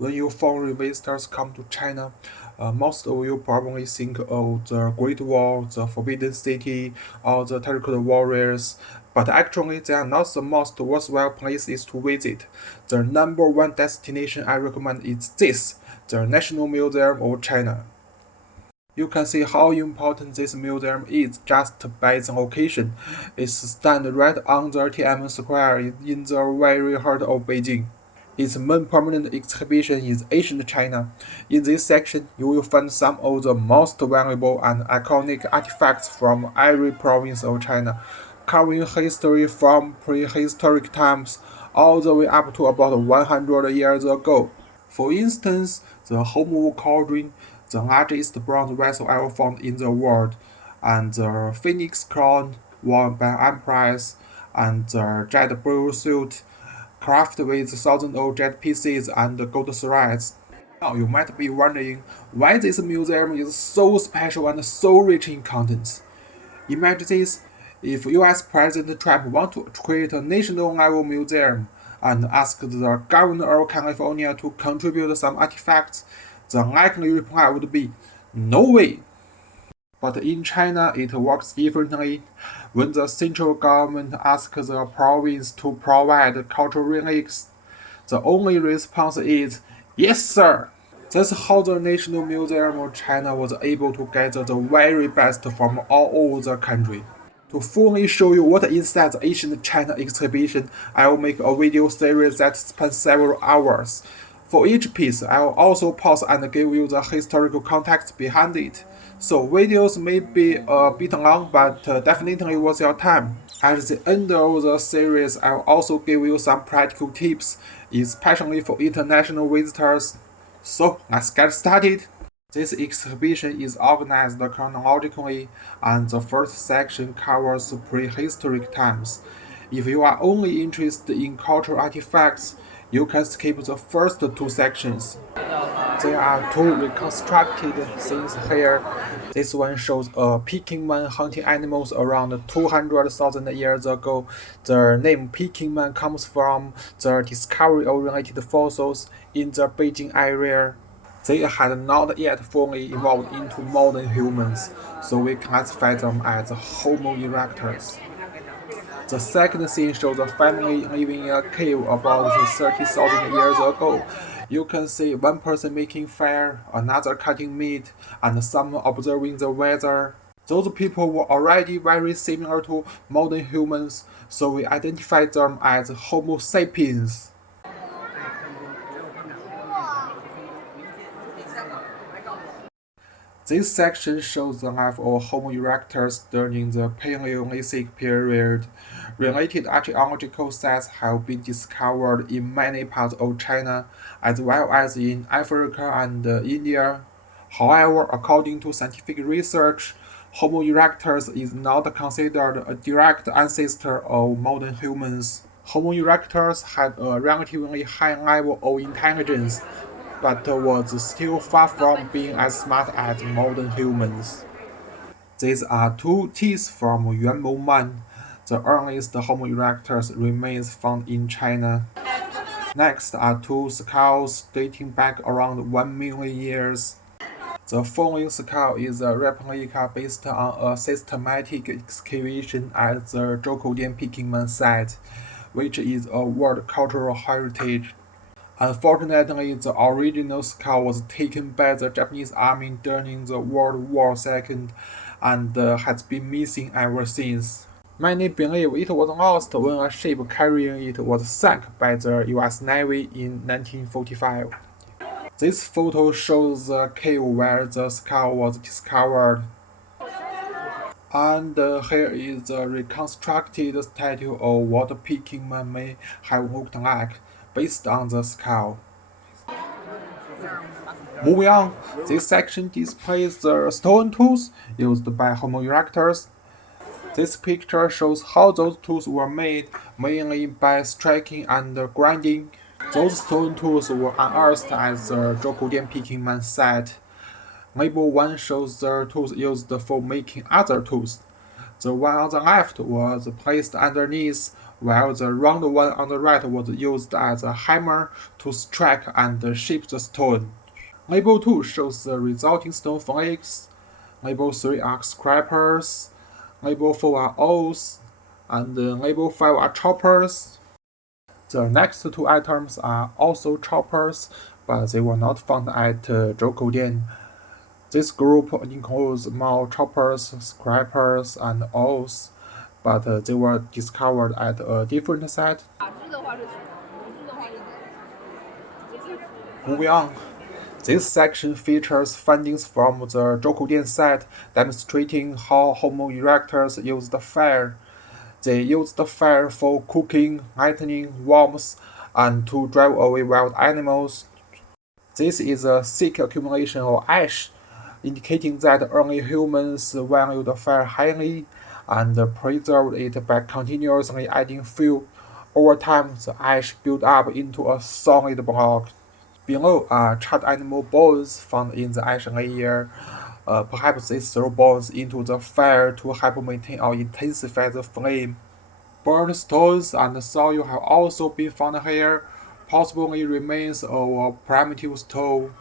When you foreign visitors come to China, most of you probably think of the Great Wall, the Forbidden City, or the Terracotta Warriors, but actually they are not the most worthwhile places to visit. The number one destination I recommend is this, the National Museum of China. You can see how important this museum is just by the location. It stands right on the TM Square in the very heart of Beijing. Its main permanent exhibition is Ancient China. In this section, you will find some of the most valuable and iconic artifacts from every province of China, covering history from prehistoric times all the way up to about 100 years ago. For instance, the Homo cauldron, the largest bronze vessel ever found in the world, and the phoenix crown worn by emperors, and the jet blue suit crafted with thousands of jet pieces and gold threads. Now you might be wondering why this museum is so special and so rich in contents. Imagine this: if US President Trump wants to create a national level museum and ask the governor of California to contribute some artifacts, the likely reply would be, no way. But in China, it works differently. When the central government asks the province to provide cultural relics, the only response is, yes, sir. That's how the National Museum of China was able to gather the very best from all over the country. To fully show you what inside the Ancient China exhibition, I will make a video series that spans several hours. For each piece, I will also pause and give you the historical context behind it. So videos may be a bit long, but definitely worth your time. At the end of the series, I will also give you some practical tips, especially for international visitors. So let's get started. This exhibition is organized chronologically, and the first section covers prehistoric times. If you are only interested in cultural artifacts, you can skip the first two sections. There are two reconstructed scenes here. This one shows a Peking man hunting animals around 200,000 years ago. The name Peking man comes from the discovery of related fossils in the Beijing area. They had not yet fully evolved into modern humans, so we classify them as Homo erectus. The second scene shows a family living in a cave about 30,000 years ago. You can see one person making fire, another cutting meat, and someone observing the weather. Those people were already very similar to modern humans, so we identify them as Homo sapiens. This section shows the life of Homo erectus during the Paleolithic period. Related archaeological sites have been discovered in many parts of China, as well as in Africa and India. However, according to scientific research, Homo erectus is not considered a direct ancestor of modern humans. Homo erectus had a relatively high level of intelligence, but was still far from being as smart as modern humans. These are two teeth from Yuanmou Man, the earliest Homo erectus remains found in China. Next are two skulls dating back around 1 million years. The following skull is a replica based on a systematic excavation at the Zhoukoudian Peking Man site, which is a World Cultural Heritage. Unfortunately, the original skull was taken by the Japanese army during the World War II and has been missing ever since. Many believe it was lost when a ship carrying it was sunk by the US Navy in 1945. This photo shows the cave where the skull was discovered. And here is a reconstructed statue of what Peking Man may have looked like, based on the skull. Moving on, this section displays the stone tools used by Homo erectus. This picture shows how those tools were made, mainly by striking and grinding. Those stone tools were unearthed at the Zhoukoudian Peking Man site. Label 1 shows the tools used for making other tools. The one on the left was placed underneath, while the round one on the right was used as a hammer to strike and shape the stone. Label 2 shows the resulting stone flakes. Label 3 are scrapers. Label 4 are awls. And label 5 are choppers. The next two items are also choppers, but they were not found at Zhou. This group includes more choppers, scrapers, and awls, but they were discovered at a different site. Moving on. This section features findings from the Zhou site demonstrating how Homo erectus used fire. They used fire for cooking, lightening, warmth, and to drive away wild animals. This is a thick accumulation of ash, indicating that early humans valued fire highly and preserved it by continuously adding fuel. Over time, the ash built up into a solid block. Below are charred animal bones found in the ash layer. Perhaps they throw bones into the fire to help maintain or intensify the flame. Burned stones and soil have also been found here, possibly remains of a primitive stone.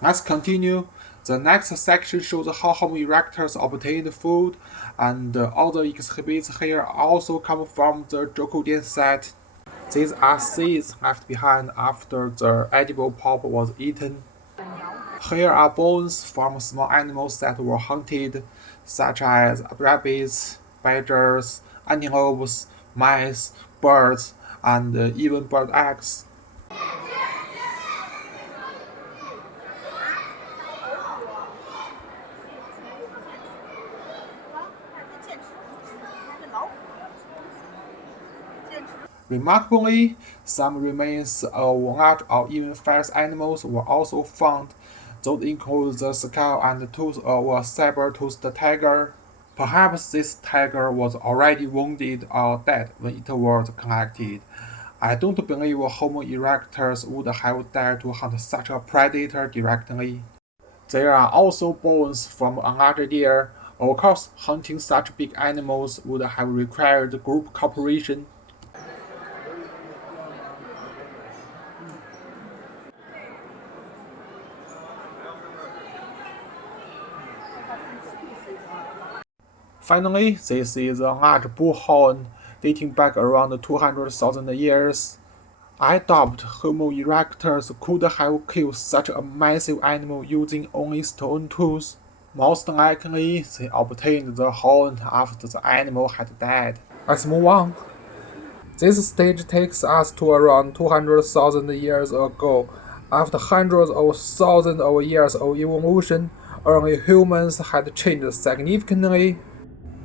Let's continue. The next section shows how Homo erectus obtained food, and all the exhibits here also come from the Zhou site. These are seeds left behind after the edible pulp was eaten. Here are bones from small animals that were hunted, such as rabbits, badgers, antelopes, mice, birds, and even bird eggs. Remarkably, some remains of large or even fierce animals were also found. Those include the skull and tooth of a saber-toothed tiger. Perhaps this tiger was already wounded or dead when it was collected. I don't believe Homo erectus would have dared to hunt such a predator directly. There are also bones from a larger deer. Of course, hunting such big animals would have required group cooperation. Finally, this is a large bullhorn dating back around 200,000 years. I doubt Homo erectus could have killed such a massive animal using only stone tools. Most likely, they obtained the horn after the animal had died. Let's move on. This stage takes us to around 200,000 years ago. After hundreds of thousands of years of evolution, early humans had changed significantly.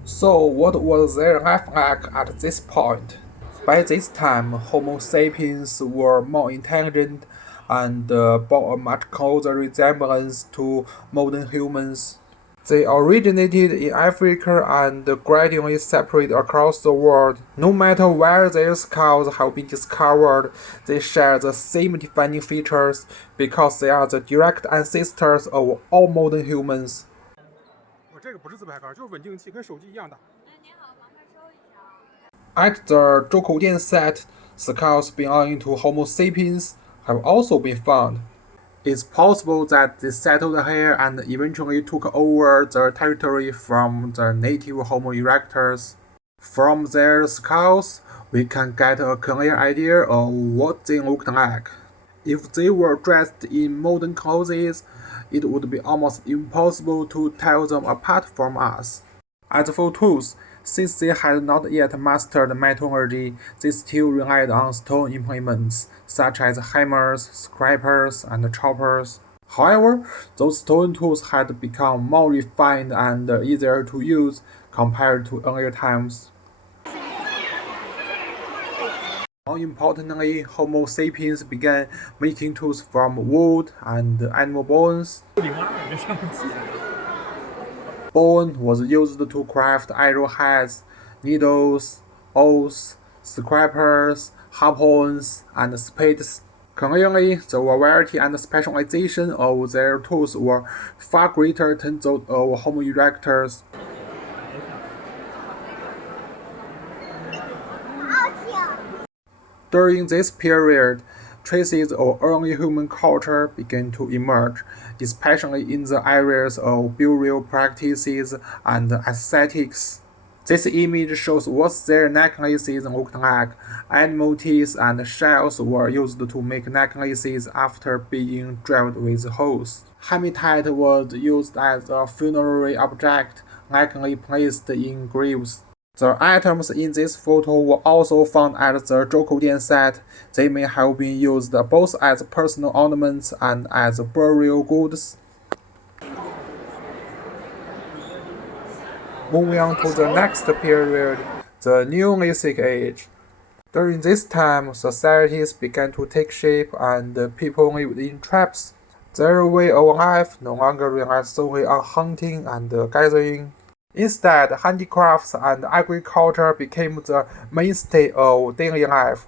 So what was their life like at this point? By this time, Homo sapiens were more intelligent and bore a much closer resemblance to modern humans. They originated in Africa and gradually separated across the world. No matter where their skulls have been discovered, they share the same defining features because they are the direct ancestors of all modern humans. 这个不是自拍杆，就是稳定器，跟手机一样大。At the Zhou site, skulls belonging to Homo sapiens have also been found. It's possible that they settled here and eventually took over the territory from the native Homo erectus. From their skulls, we can get a clear idea of what they looked like. If they were dressed in modern clothes, it would be almost impossible to tell them apart from us. As for tools, since they had not yet mastered metallurgy, they still relied on stone implements, such as hammers, scrapers, and choppers. However, those stone tools had become more refined and easier to use compared to earlier times. More importantly, Homo sapiens began making tools from wood and animal bones. Bone was used to craft arrowheads, needles, awls, scrapers, harpoons, and spades. Clearly, the variety and specialization of their tools were far greater than those of Homo erectus. During this period, traces of early human culture began to emerge, especially in the areas of burial practices and aesthetics. This image shows what their necklaces looked like. Animal teeth and shells were used to make necklaces after being drilled with holes. Hematite was used as a funerary object, likely placed in graves. The items in this photo were also found at the Zhoudian site. They may have been used both as personal ornaments and as burial goods. Moving on to the next period, the Neolithic Age. During this time, societies began to take shape and people lived in tribes. Their way of life no longer relied solely on hunting and gathering. Instead, handicrafts and agriculture became the mainstay of daily life.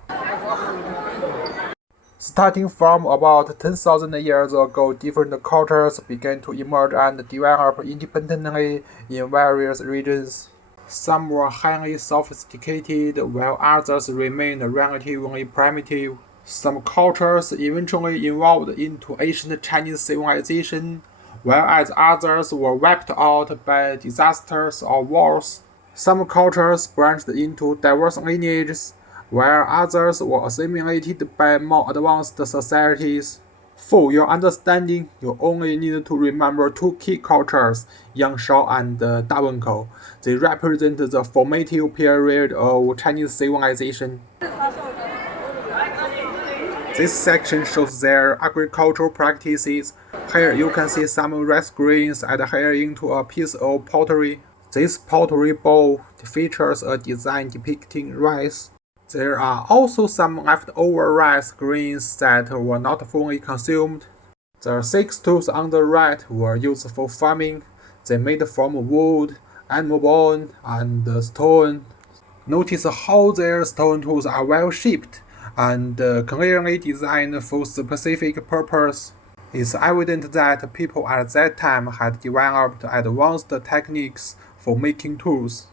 Starting from about 10,000 years ago, different cultures began to emerge and develop independently in various regions. Some were highly sophisticated, while others remained relatively primitive. Some cultures eventually evolved into ancient Chinese civilization, whereas others were wiped out by disasters or wars. Some cultures branched into diverse lineages, while others were assimilated by more advanced societies. For your understanding, you only need to remember two key cultures, Yangshao and Dawenkou. They represent the formative period of Chinese civilization. This section shows their agricultural practices. Here you can see some rice grains adhere into a piece of pottery. This pottery bowl features a design depicting rice. There are also some leftover rice grains that were not fully consumed. The 6 tools on the right were used for farming. They made from wood, animal bone, and stone. Notice how their stone tools are well shaped and clearly designed for specific purpose. It's evident that people at that time had developed advanced techniques for making tools.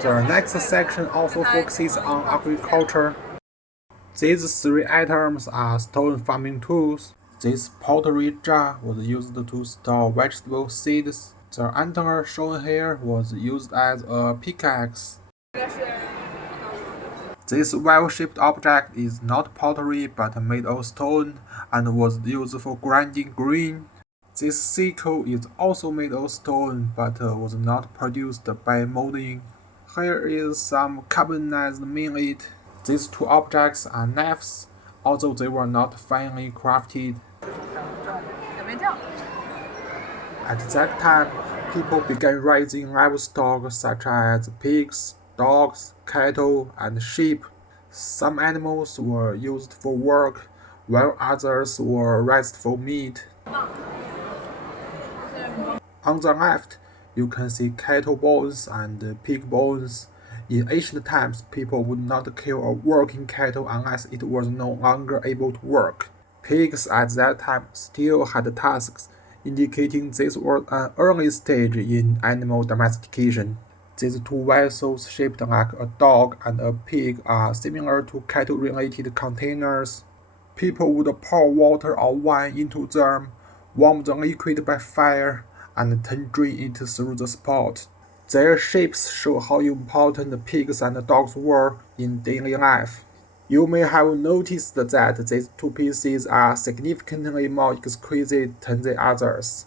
The next section also focuses on agriculture. These 3 items are stone farming tools. This pottery jar was used to store vegetable seeds. The antler shown here was used as a pickaxe. This well-shaped object is not pottery but made of stone and was used for grinding grain. This sickle is also made of stone but was not produced by molding. Here is some carbonized millet. These 2 objects are knives, although they were not finely crafted. At that time, people began raising livestock such as pigs, dogs, cattle, and sheep. Some animals were used for work, while others were raised for meat. On the left, you can see cattle bones and pig bones. In ancient times, people would not kill a working cattle unless it was no longer able to work. Pigs at that time still had tusks, indicating this was an early stage in animal domestication. These 2 vessels shaped like a dog and a pig are similar to cattle-related containers. People would pour water or wine into them, warm the liquid by fire, and then drain it through the spout. Their shapes show how important pigs and dogs were in daily life. You may have noticed that these 2 pieces are significantly more exquisite than the others.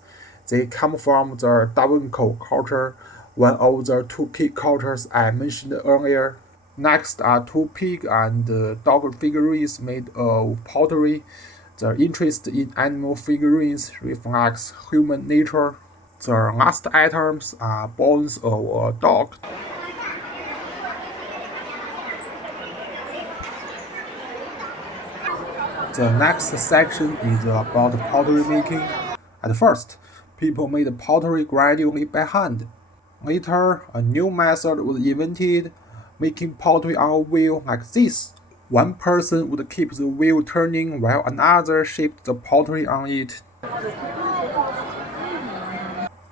They come from the Dawenkou culture, one of the 2 key cultures I mentioned earlier. Next are 2 pig and dog figurines made of pottery. The interest in animal figurines reflects human nature. The last items are bones of a dog. The next section is about pottery making. At first, people made pottery gradually by hand. Later, a new method was invented, making pottery on a wheel like this. One person would keep the wheel turning while another shaped the pottery on it.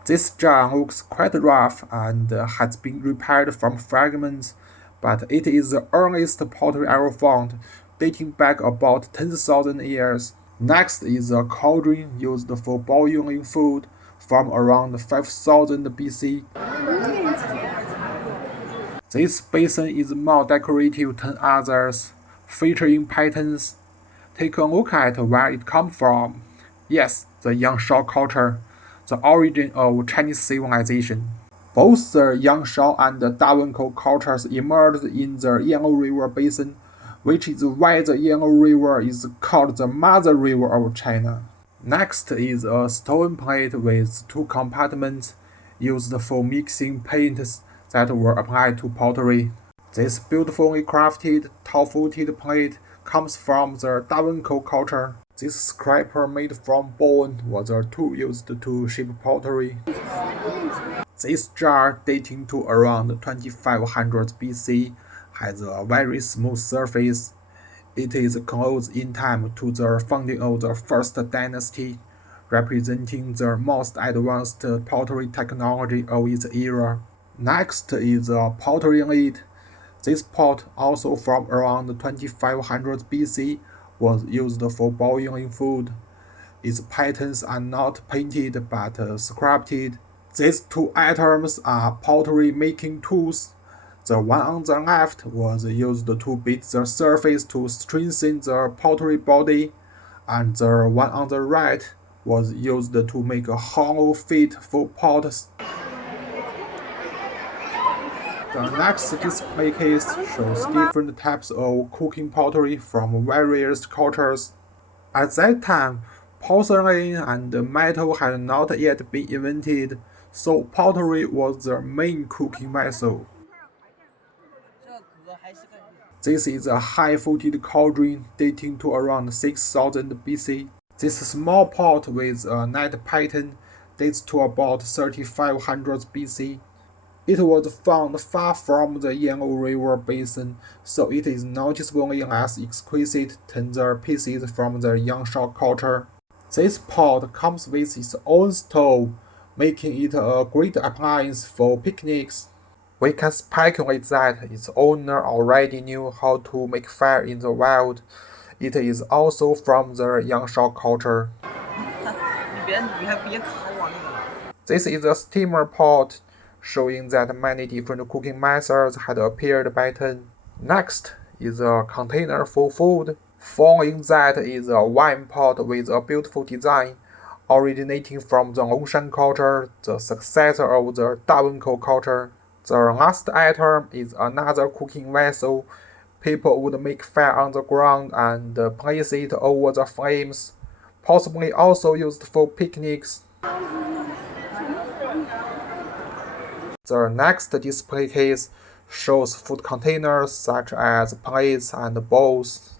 This jar looks quite rough and has been repaired from fragments, but it is the earliest pottery ever found, dating back about 10,000 years. Next is a cauldron used for boiling food from around 5000 BC. This basin is more decorative than others, featuring patterns. Take a look at where it comes from. Yes, the Yangshao culture, the origin of Chinese civilization. Both the Yangshao and the Dawenkou cultures emerged in the Yellow River Basin, which is why the Yellow River is called the Mother River of China. Next is a stone plate with two compartments used for mixing paints that were applied to pottery. This beautifully crafted, tall-footed plate comes from the Dawenkou culture. This scraper made from bone was a tool used to shape pottery. This jar, dating to around 2500 BC, has a very smooth surface. It is close in time to the founding of the first dynasty, representing the most advanced pottery technology of its era. Next is a pottery lid. This pot, also from around 2500 BC, was used for boiling food. Its patterns are not painted but sculpted. These two items are pottery making tools. The one on the left was used to beat the surface to strengthen the pottery body, and the one on the right was used to make a hollow feet for pots. The next display case shows different types of cooking pottery from various cultures. At that time, porcelain and metal had not yet been invented, so pottery was the main cooking vessel. This is a high-footed cauldron dating to around 6000 BC. This small pot with a net pattern dates to about 3500 BC. It was found far from the Yellow River Basin, so it is noticeably less exquisite than the pieces from the Yangshao culture. This pot comes with its own stove, making it a great appliance for picnics. We can speculate that its owner already knew how to make fire in the wild. It is also from the Yangshao culture. This is a steamer pot, showing that many different cooking methods had appeared by then. Next is a container for food. Following that is a wine pot with a beautiful design, originating from the Longshan culture, the successor of the Dawenkou culture. The last item is another cooking vessel. People would make fire on the ground and place it over the flames, possibly also used for picnics. The next display case shows food containers such as plates and bowls.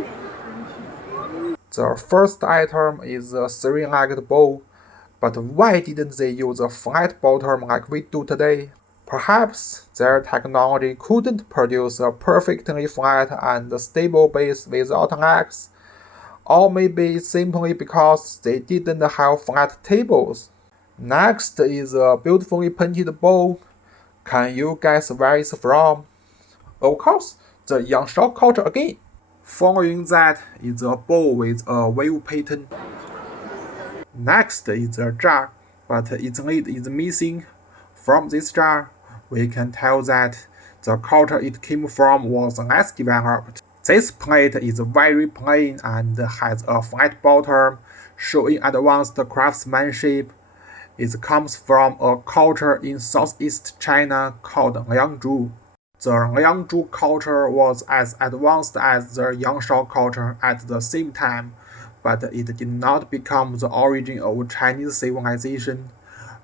The first item is a three-legged bowl, but why didn't they use a flat bottom like we do today? Perhaps their technology couldn't produce a perfectly flat and stable base without legs, or maybe simply because they didn't have flat tables. Next is a beautifully painted bowl. Can you guess where it's from? Of course, the Yangshao culture again. Following that is a bowl with a wave pattern. Next is a jar, but its lid is missing. From this jar, we can tell that the culture it came from was less developed. This plate is very plain and has a flat bottom, showing advanced craftsmanship. It comes from a culture in southeast China called Liangzhu. The Liangzhu culture was as advanced as the Yangshao culture at the same time, but it did not become the origin of Chinese civilization.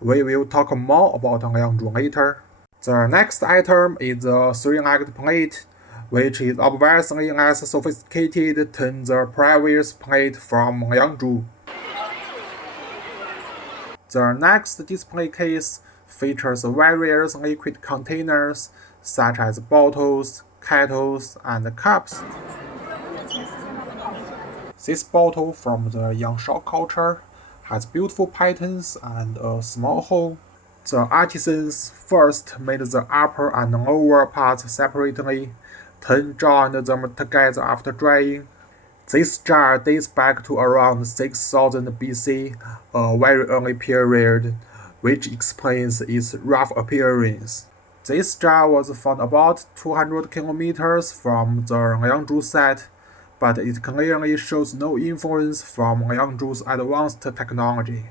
We will talk more about Liangzhu later. The next item is a three-legged plate, which is obviously less sophisticated than the previous plate from Liangzhu. The next display case features various liquid containers such as bottles, kettles, and cups. This bottle from the Yangshao culture has beautiful patterns and a small hole. The artisans first made the upper and lower parts separately, then joined them together after drying. This jar dates back to around 6000 BC, a very early period, which explains its rough appearance. This jar was found about 200 kilometers from the Liangzhu site, but it clearly shows no influence from Liangzhu's advanced technology.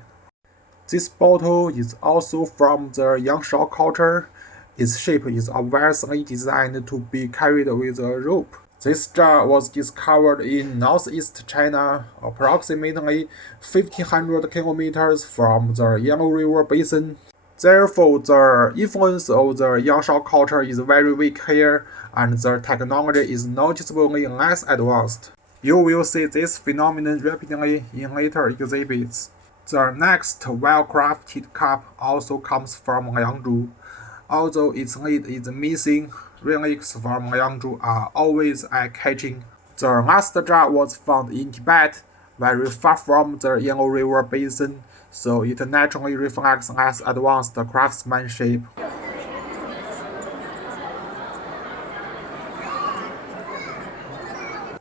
This bottle is also from the Yangshao culture. Its shape is obviously designed to be carried with a rope. This jar was discovered in northeast China, approximately 1500 kilometers from the Yellow River Basin. Therefore, the influence of the Yangshao culture is very weak here, and the technology is noticeably less advanced. You will see this phenomenon repeatedly in later exhibits. The next well-crafted cup also comes from Liangzhu. Although its lid is missing, relics from Liangzhu are always eye-catching. The last jar was found in Tibet, very far from the Yellow River Basin, so it naturally reflects less advanced craftsmanship.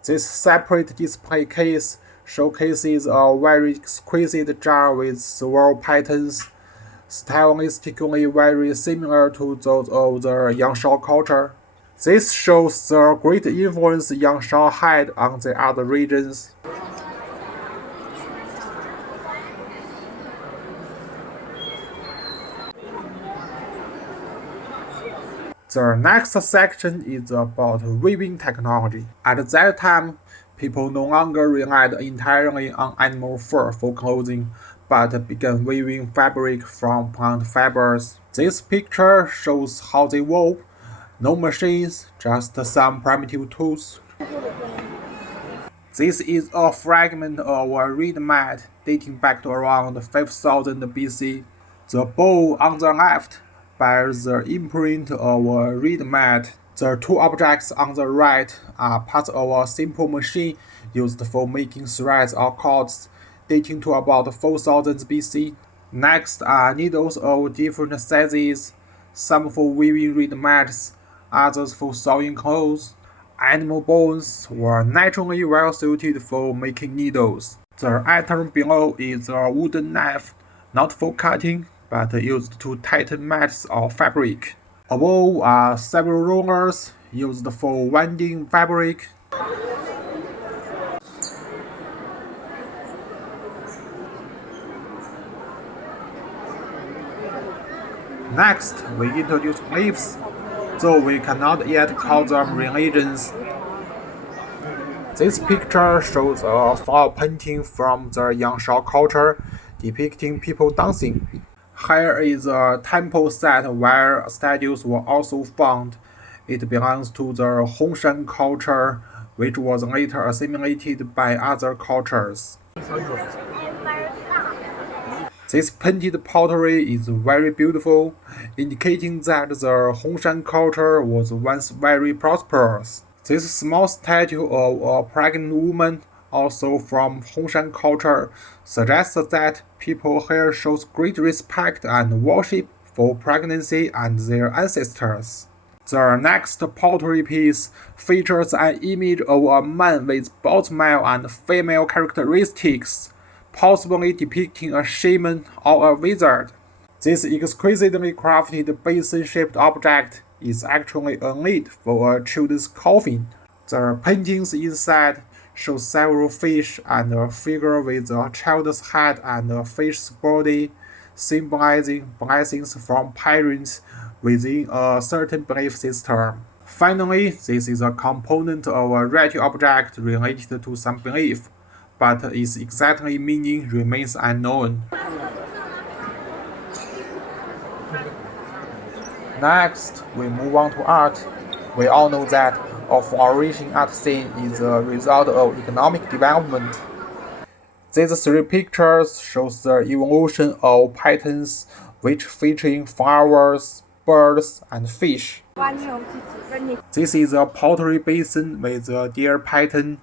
This separate display case showcases a very exquisite jar with swirl patterns, stylistically very similar to those of the Yangshao culture. This shows the great influence Yangshao had on the other regions. The next section is about weaving technology. At that time, people no longer relied entirely on animal fur for clothing, but began weaving fabric from plant fibers. This picture shows how they wove. No machines, just some primitive tools. This is a fragment of a reed mat dating back to around 5000 BC. The bow on the left bears the imprint of a reed mat. The two objects on the right are parts of a simple machine used for making threads or cords, dating to about 4000 BC. Next are needles of different sizes, some for weaving reed mats, others for sewing clothes. Animal bones were naturally well suited for making needles. The item below is a wooden knife, not for cutting, but used to tighten mats or fabric. Above are several rollers used for winding fabric. Next, we introduce glyphs, though we cannot yet call them religions. This picture shows a flower painting from the Yangshao culture depicting people dancing. Here is a temple site where statues were also found. It belongs to the Hongshan culture, which was later assimilated by other cultures. This painted pottery is very beautiful, indicating that the Hongshan culture was once very prosperous. This small statue of a pregnant woman, also from Hongshan culture, suggests that people here shows great respect and worship for pregnancy and their ancestors. The next pottery piece features an image of a man with both male and female characteristics, possibly depicting a shaman or a wizard. This exquisitely crafted basin-shaped object is actually a lid for a children's coffin. The paintings inside show several fish and a figure with a child's head and a fish's body, symbolizing blessings from parents within a certain belief system. Finally, this is a component of a ritual object related to some belief, but its exact meaning remains unknown. Next, we move on to art. We all know that a flourishing art scene is a result of economic development. These three pictures show the evolution of patterns which featuring flowers, birds, and fish. This is a pottery basin with a deer pattern,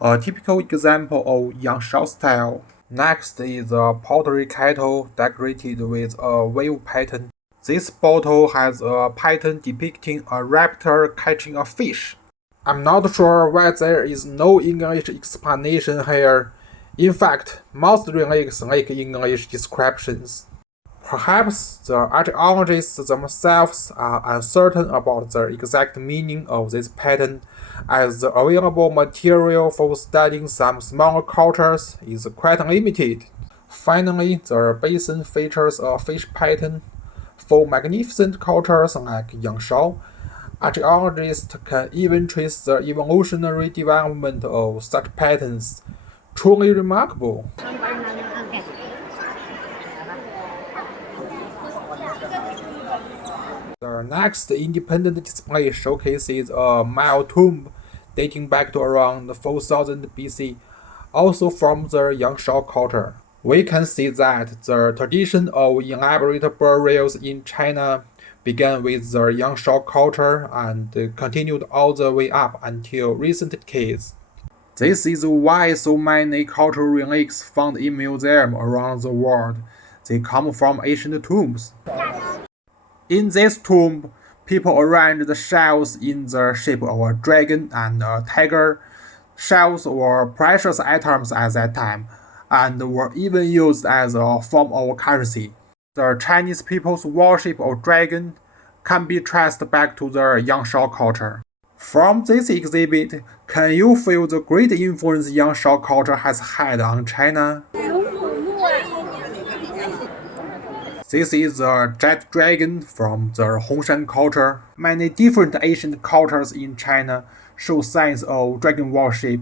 a typical example of Yangshao style. Next is a pottery kettle decorated with a wave pattern. This bottle has a pattern depicting a raptor catching a fish. I'm not sure why there is no English explanation here. In fact, most remakes lack English descriptions. Perhaps the archaeologists themselves are uncertain about the exact meaning of this pattern, as the available material for studying some smaller cultures is quite limited. Finally, the basin features a fish pattern. For magnificent cultures like Yangshao, archaeologists can even trace the evolutionary development of such patterns. Truly remarkable. The next independent display showcases a Mao tomb dating back to around 4000 BC, also from the Yangshao culture. We can see that the tradition of elaborate burials in China began with the Yangshao culture and continued all the way up until recent decades. This is why so many cultural relics found in museums around the world. They come from ancient tombs. In this tomb, people arranged the shells in the shape of a dragon and a tiger. Shells were precious items at that time, and were even used as a form of currency. The Chinese people's worship of dragon can be traced back to the Yangshao culture. From this exhibit, can you feel the great influence Yangshao culture has had on China? This is a jet dragon from the Hongshan culture. Many different ancient cultures in China show signs of dragon worship,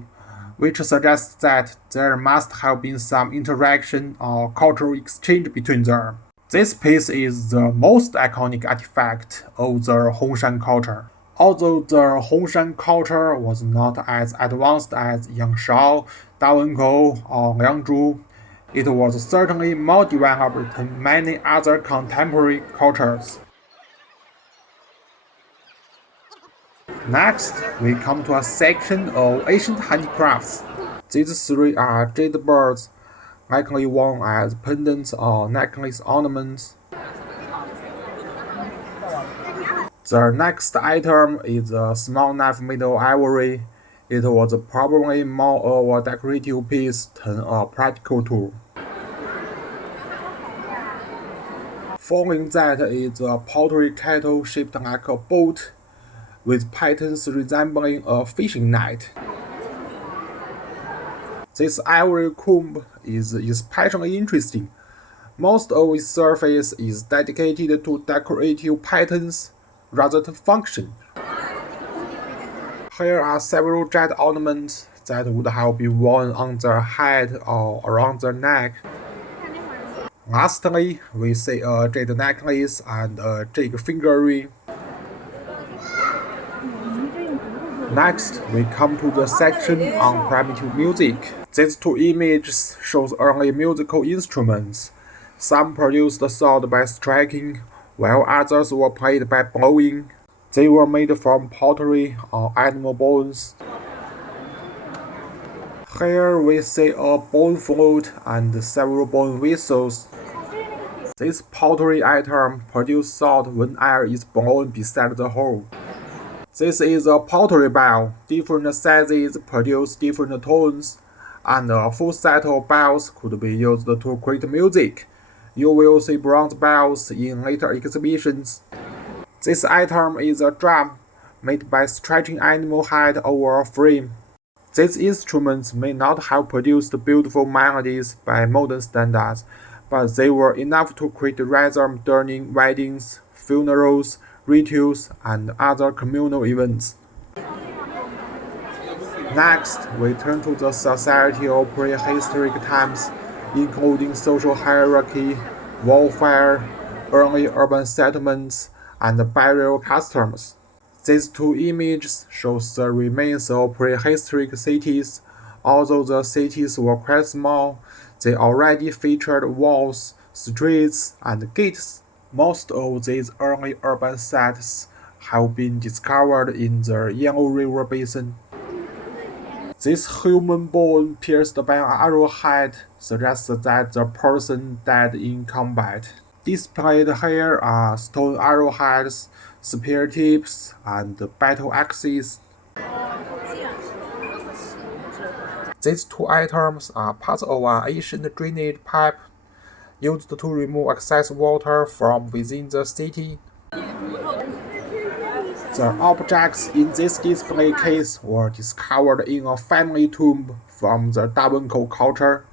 which suggests that there must have been some interaction or cultural exchange between them. This piece is the most iconic artifact of the Hongshan culture. Although the Hongshan culture was not as advanced as Yangshao, Dawenkou, or Liangzhu, it was certainly more developed than many other contemporary cultures. Next, we come to a section of ancient handicrafts. These three are jade birds, likely worn as pendants or necklace ornaments. The next item is a small knife made of ivory. It was probably more of a decorative piece than a practical tool. Following that is a pottery kettle shaped like a boat, with patterns resembling a fishing net. This ivory comb is especially interesting. Most of its surface is dedicated to decorative patterns rather than function. Here are several jade ornaments that would have been worn on their head or around their neck. Lastly, we see a jade necklace and a jade finger ring. Next, we come to the section on primitive music. These two images show early musical instruments. Some produced sound by striking, while others were played by blowing. They were made from pottery or animal bones. Here we see a bone flute and several bone whistles. This pottery item produces sound when air is blown beside the hole. This is a pottery bell. Different sizes produce different tones, and a full set of bells could be used to create music. You will see bronze bells in later exhibitions. This item is a drum, made by stretching animal head over a frame. These instruments may not have produced beautiful melodies by modern standards, but they were enough to create rhythm during weddings, funerals, rituals, and other communal events. Next, we turn to the society of prehistoric times, including social hierarchy, warfare, early urban settlements, and burial customs. These two images show the remains of prehistoric cities. Although the cities were quite small, they already featured walls, streets, and gates. Most of these early urban sites have been discovered in the Yellow River Basin. This human bone pierced by an arrowhead suggests that the person died in combat. Displayed here are stone arrowheads, spear tips, and battle axes. These two items are parts of an ancient drainage pipe used to remove excess water from within the city. The objects in this display case were discovered in a family tomb from the Dawenkou culture.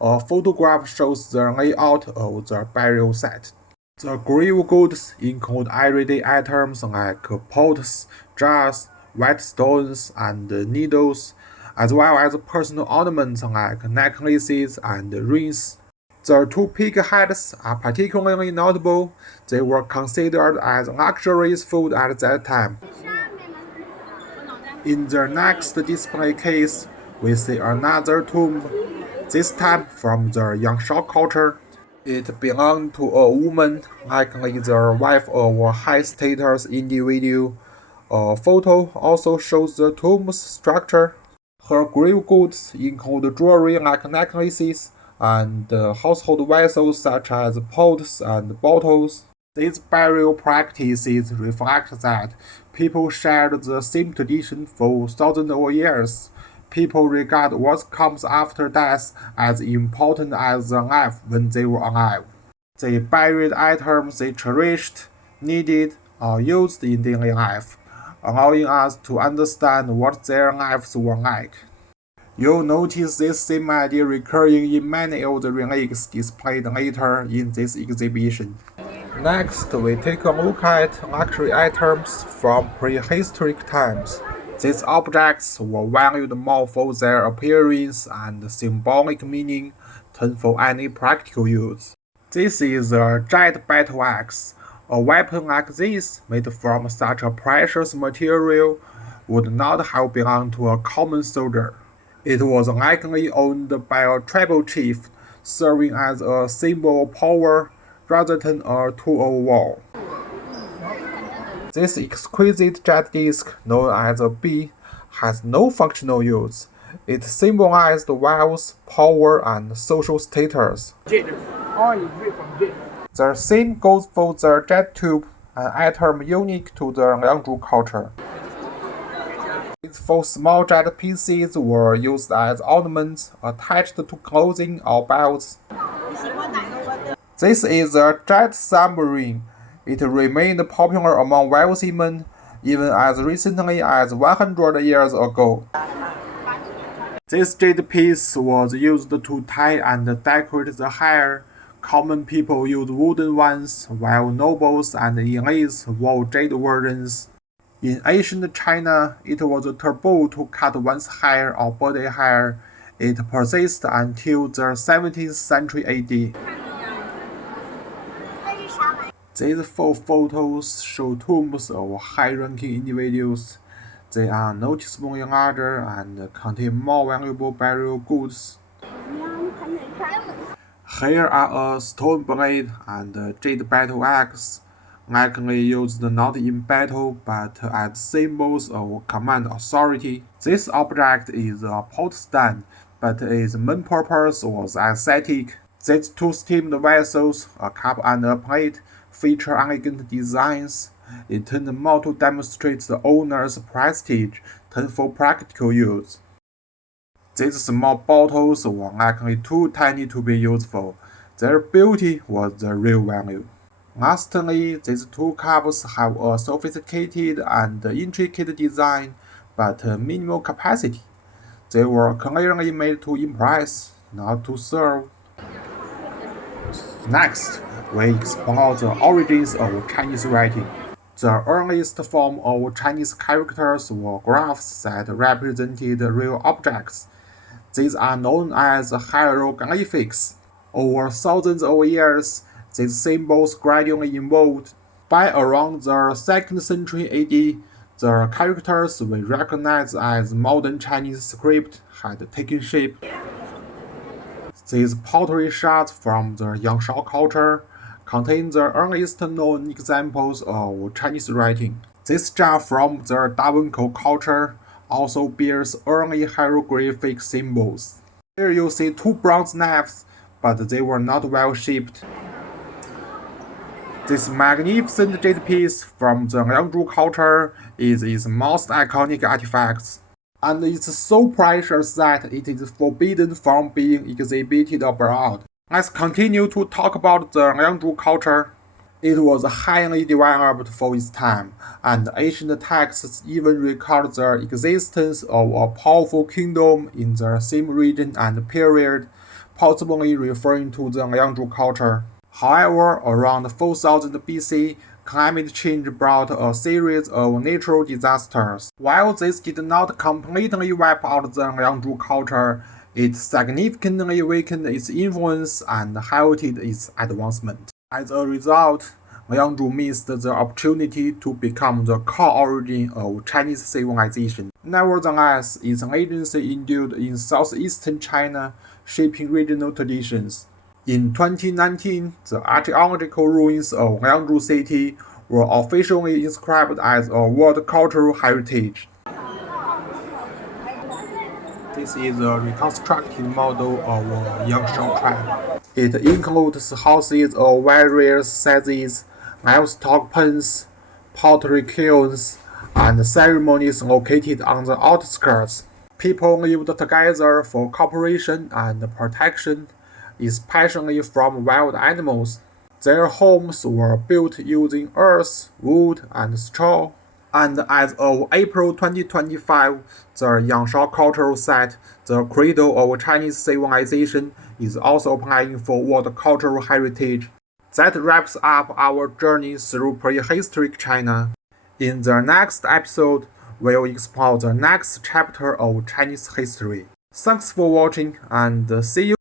A photograph shows the layout of the burial site. The grave goods include everyday items like pots, jars, white stones, and needles, as well as personal ornaments like necklaces and rings. The two pig heads are particularly notable. They were considered as luxurious food at that time. In the next display case, we see another tomb, this time from the Yangshao culture. It belonged to a woman, likely the wife of a high-status individual. A photo also shows the tomb's structure. Her grave goods include jewelry like necklaces and household vessels such as pots and bottles. These burial practices reflect that people shared the same tradition for thousands of years. People regard what comes after death as important as the life when they were alive. They buried items they cherished, needed, or used in daily life, allowing us to understand what their lives were like. You'll notice this same idea recurring in many of the relics displayed later in this exhibition. Next, we take a look at luxury items from prehistoric times. These objects were valued more for their appearance and symbolic meaning than for any practical use. This is a giant battle axe. A weapon like this, made from such a precious material, would not have belonged to a common soldier. It was likely owned by a tribal chief, serving as a symbol of power rather than a tool of war. This exquisite jet disc, known as a bee, has no functional use. It symbolized wealth, power, and social status. The same goes for the jet tube, an item unique to the Liangzhu culture. These four small jet pieces were used as ornaments attached to clothing or belts. This is a jet submarine. It remained popular among wealthy men even as recently as 100 years ago. This jade piece was used to tie and decorate the hair. Common people used wooden ones, while nobles and elites wore jade versions. In ancient China, it was taboo to cut one's hair or body hair. It persisted until the 17th century AD. These four photos show tombs of high-ranking individuals. They are noticeably larger and contain more valuable burial goods. Here are a stone blade and a jade battle axe, likely used not in battle but as symbols of command authority. This object is a pot stand, but its main purpose was aesthetic. These two steamed vessels, a cup and a plate, feature elegant designs. It tended more to demonstrate the owner's prestige than for practical use. These small bottles were likely too tiny to be useful. Their beauty was the real value. Lastly, these two cups have a sophisticated and intricate design, but minimal capacity. They were clearly made to impress, not to serve. Next, we explore the origins of Chinese writing. The earliest form of Chinese characters were graphs that represented real objects. These are known as hieroglyphics. Over thousands of years, these symbols gradually evolved. By around the 2nd century AD, the characters we recognize as modern Chinese script had taken shape. These pottery shards from the Yangshao culture contain the earliest known examples of Chinese writing. This jar from the Dawenkou culture also bears early hieroglyphic symbols. Here you see two bronze knives, but they were not well shaped. This magnificent jade piece from the Liangzhu culture is its most iconic artifact, and it's so precious that it is forbidden from being exhibited abroad. Let's continue to talk about the Liangzhu culture. It was highly developed for its time, and ancient texts even record the existence of a powerful kingdom in the same region and period, possibly referring to the Liangzhu culture. However, around 4000 BC, climate change brought a series of natural disasters. While this did not completely wipe out the Liangzhu culture, it significantly weakened its influence and halted its advancement. As a result, Liangzhu missed the opportunity to become the core origin of Chinese civilization. Nevertheless, its agency endured in southeastern China, shaping regional traditions. In 2019, the archaeological ruins of Liangzhu City were officially inscribed as a World Cultural Heritage. This is a reconstructed model of a Yangshao tribe. It includes houses of various sizes, livestock pens, pottery kilns, and ceremonies located on the outskirts. People lived together for cooperation and protection, especially from wild animals. Their homes were built using earth, wood, and straw. And as of April 2025, the Yangshao cultural site, the cradle of Chinese civilization, is also applying for World Cultural Heritage. That wraps up our journey through prehistoric China. In the next episode, we'll explore the next chapter of Chinese history. Thanks for watching, and see you